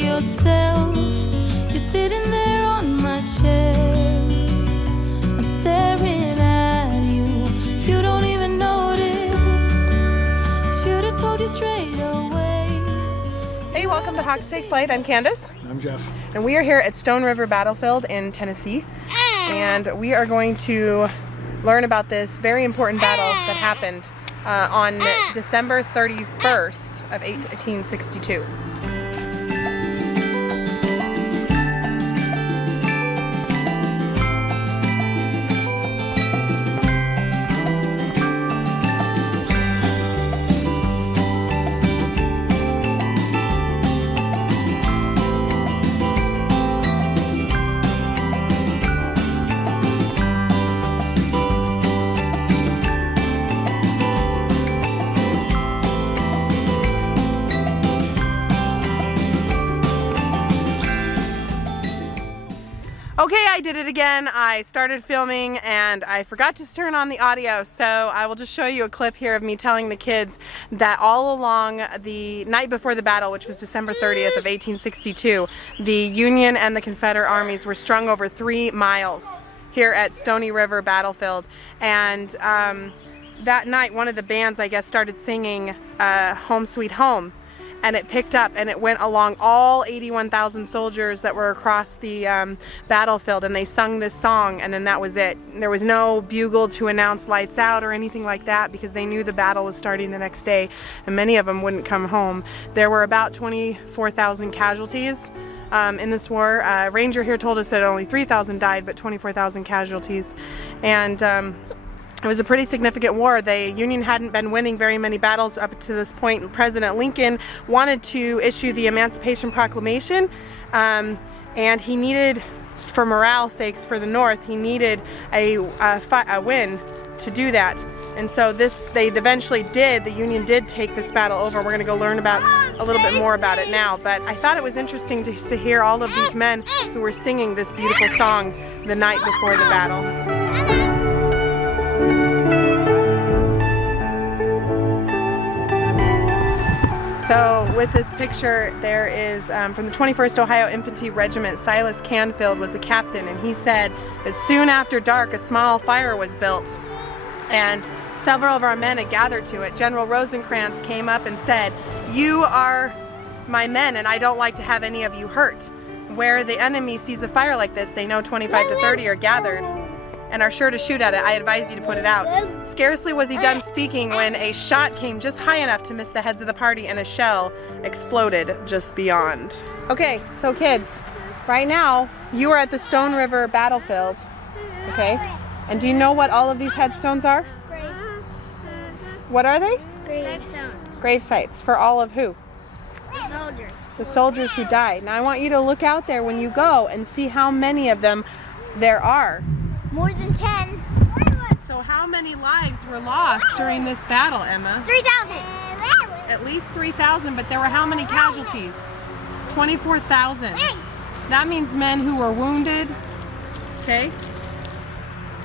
see yourself. You're sitting there on my chair. I'm staring at you. You don't even notice. Should have told you straight away. Hey, welcome to Hawks Take Flight. I'm Candace. I'm Jeff. And we are here at Stone River Battlefield in Tennessee. And we are going to learn about this very important battle that happened on December 31st of 1862. Okay, I did it again. I started filming and I forgot to turn on the audio, so I will just show you a clip here of me telling the kids that all along the night before the battle, which was December 30th of 1862, the Union and the Confederate armies were strung over 3 miles here at Stony River Battlefield. And that night, one of the bands, I guess, started singing Home Sweet Home. And it picked up and it went along all 81,000 soldiers that were across the battlefield, and they sung this song, and then that was it. There was no bugle to announce lights out or anything like that, because they knew the battle was starting the next day and many of them wouldn't come home. There were about 24,000 casualties in this war. Ranger here told us that only 3,000 died, but 24,000 casualties. And it was a pretty significant war. The Union hadn't been winning very many battles up to this point. President Lincoln wanted to issue the Emancipation Proclamation, and he needed, for morale sakes for the North, he needed a win to do that. And so they eventually did. The Union did take this battle over. We're going to go learn about a little bit more about it now. But I thought it was interesting to hear all of these men who were singing this beautiful song the night before the battle. So with this picture, there is from the 21st Ohio Infantry Regiment, Silas Canfield was the captain, and he said that soon after dark a small fire was built and several of our men had gathered to it. General Rosecrans came up and said, "You are my men and I don't like to have any of you hurt. Where the enemy sees a fire like this, they know 25 to 30 are gathered and are sure to shoot at it. I advise you to put it out." Scarcely was he done speaking when a shot came just high enough to miss the heads of the party and a shell exploded just beyond. Okay, so kids, right now you are at the Stone River Battlefield, okay? And do you know what all of these headstones are? What are they? Gravestones. Grave sites for all of who? Soldiers. The soldiers who died. Now I want you to look out there when you go and see how many of them there are. More than 10. So how many lives were lost during this battle, Emma? 3,000. At least 3,000, but there were how many casualties? 24,000. That means men who were wounded, okay?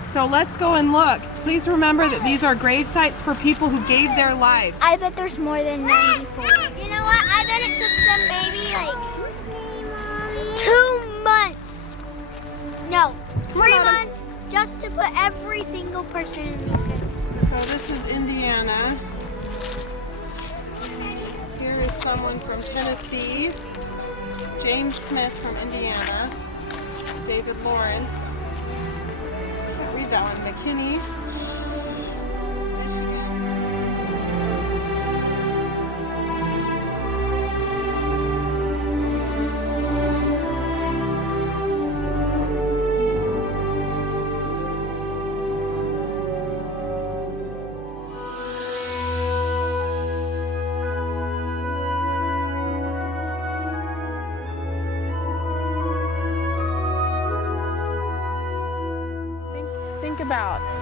So let's go and look. Please remember that these are grave sites for people who gave their lives. I bet there's more than 94. You know what? I bet it took them maybe like 2 months. No, 3 months just to put every single person in these graves. So this is Indiana. Here is someone from Tennessee. James Smith from Indiana. David Lawrence. I'll read that one. McKinney.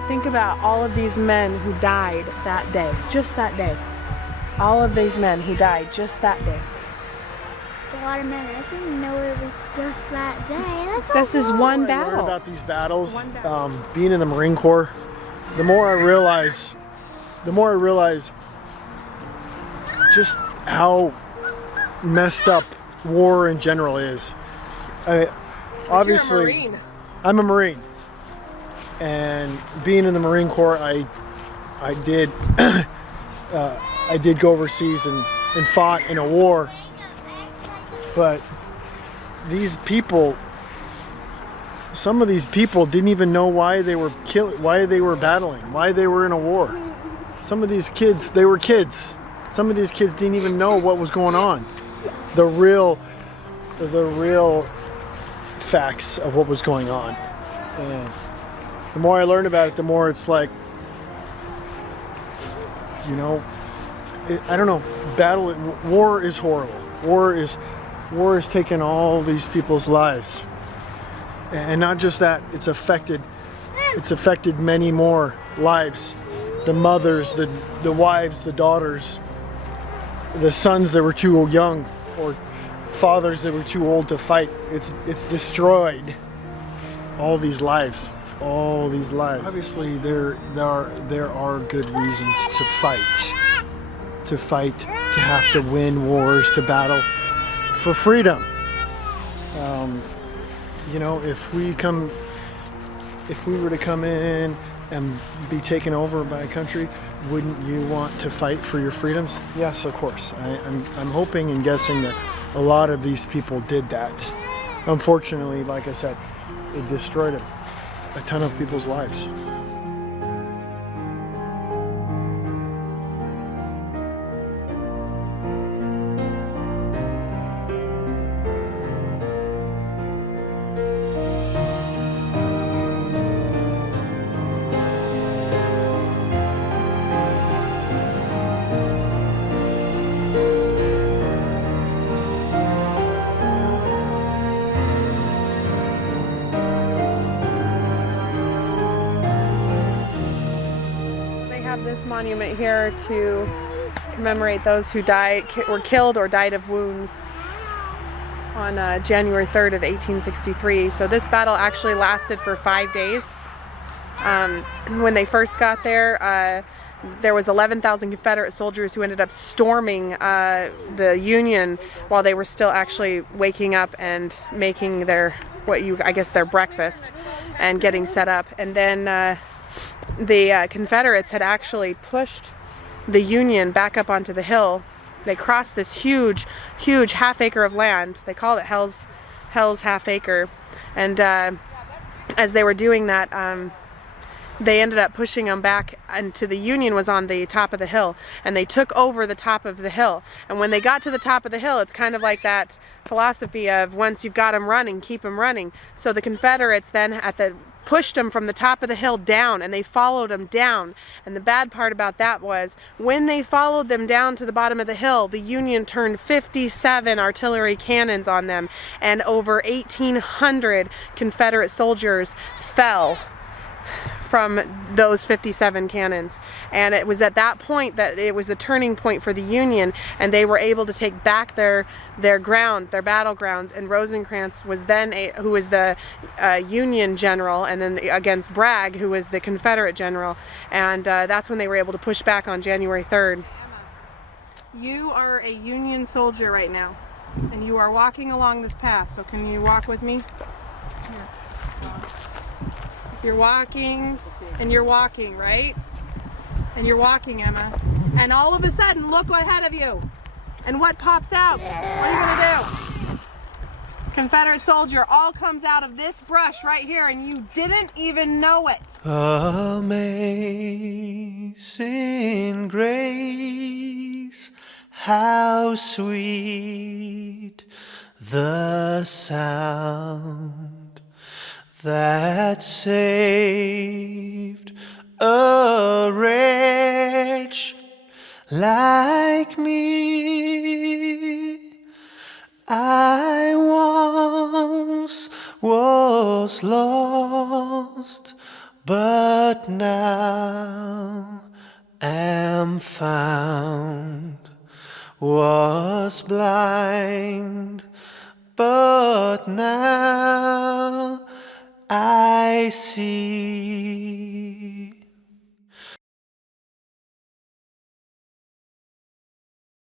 Think about all of these men who died that day, just that day. All of these men who died just that day. It's a lot of men. I didn't know it was just that day. This is one I learn battle. about these battles, being in the Marine Corps, the more I realize just how messed up war in general is. Obviously, You're a Marine. I'm a Marine, and being in the Marine Corps, I did I did go overseas and fought in a war. But these people, some of these people didn't even know why they were why they were battling, why they were in a war. Some of these kids, they were kids. Some of these kids didn't even know what was going on. The real facts of what was going on. And the more I learn about it, the more it's like, you know, I don't know. War is horrible. War is taking all these people's lives, and not just that. It's affected many more lives. The mothers, the wives, the daughters, the sons that were too young, or fathers that were too old to fight. It's destroyed all these lives. All these lives. Obviously, there are good reasons to fight. To have to win wars, to battle for freedom. You know, if we were to come in and be taken over by a country, wouldn't you want to fight for your freedoms? Yes, of course. I'm hoping and guessing that a lot of these people did that. Unfortunately, like I said, it destroyed a ton of people's lives. This monument here to commemorate those who were killed or died of wounds on January 3rd of 1863. So this battle actually lasted for 5 days. When they first got there was 11,000 Confederate soldiers who ended up storming the Union while they were still actually waking up and making their breakfast and getting set up. And then the Confederates had actually pushed the Union back up onto the hill. They crossed this huge half acre of land. They called it Hell's half acre. And as they were doing that, they ended up pushing them back, and the Union was on the top of the hill, and they took over the top of the hill. And when they got to the top of the hill, it's kind of like that philosophy of once you've got them running, keep them running. So the Confederates then pushed them from the top of the hill down, and they followed them down. And the bad part about that was when they followed them down to the bottom of the hill, the Union turned 57 artillery cannons on them, and over 1,800 Confederate soldiers fell from those 57 cannons. And it was at that point that it was the turning point for the Union, and they were able to take back their ground, their battleground. And Rosecrans was then who was the Union general, and then against Bragg, who was the Confederate general. And that's when they were able to push back on January 3rd. You are a Union soldier right now, and you are walking along this path. So can you walk with me? Here. You're walking, and you're walking, right? And you're walking, Emma. And all of a sudden, look ahead of you. And what pops out? What are you gonna do? Confederate soldier all comes out of this brush right here, and you didn't even know it. Amazing grace, how sweet the sound that saved a wretch like me. I once was lost, but now am found. Was blind, but now I see.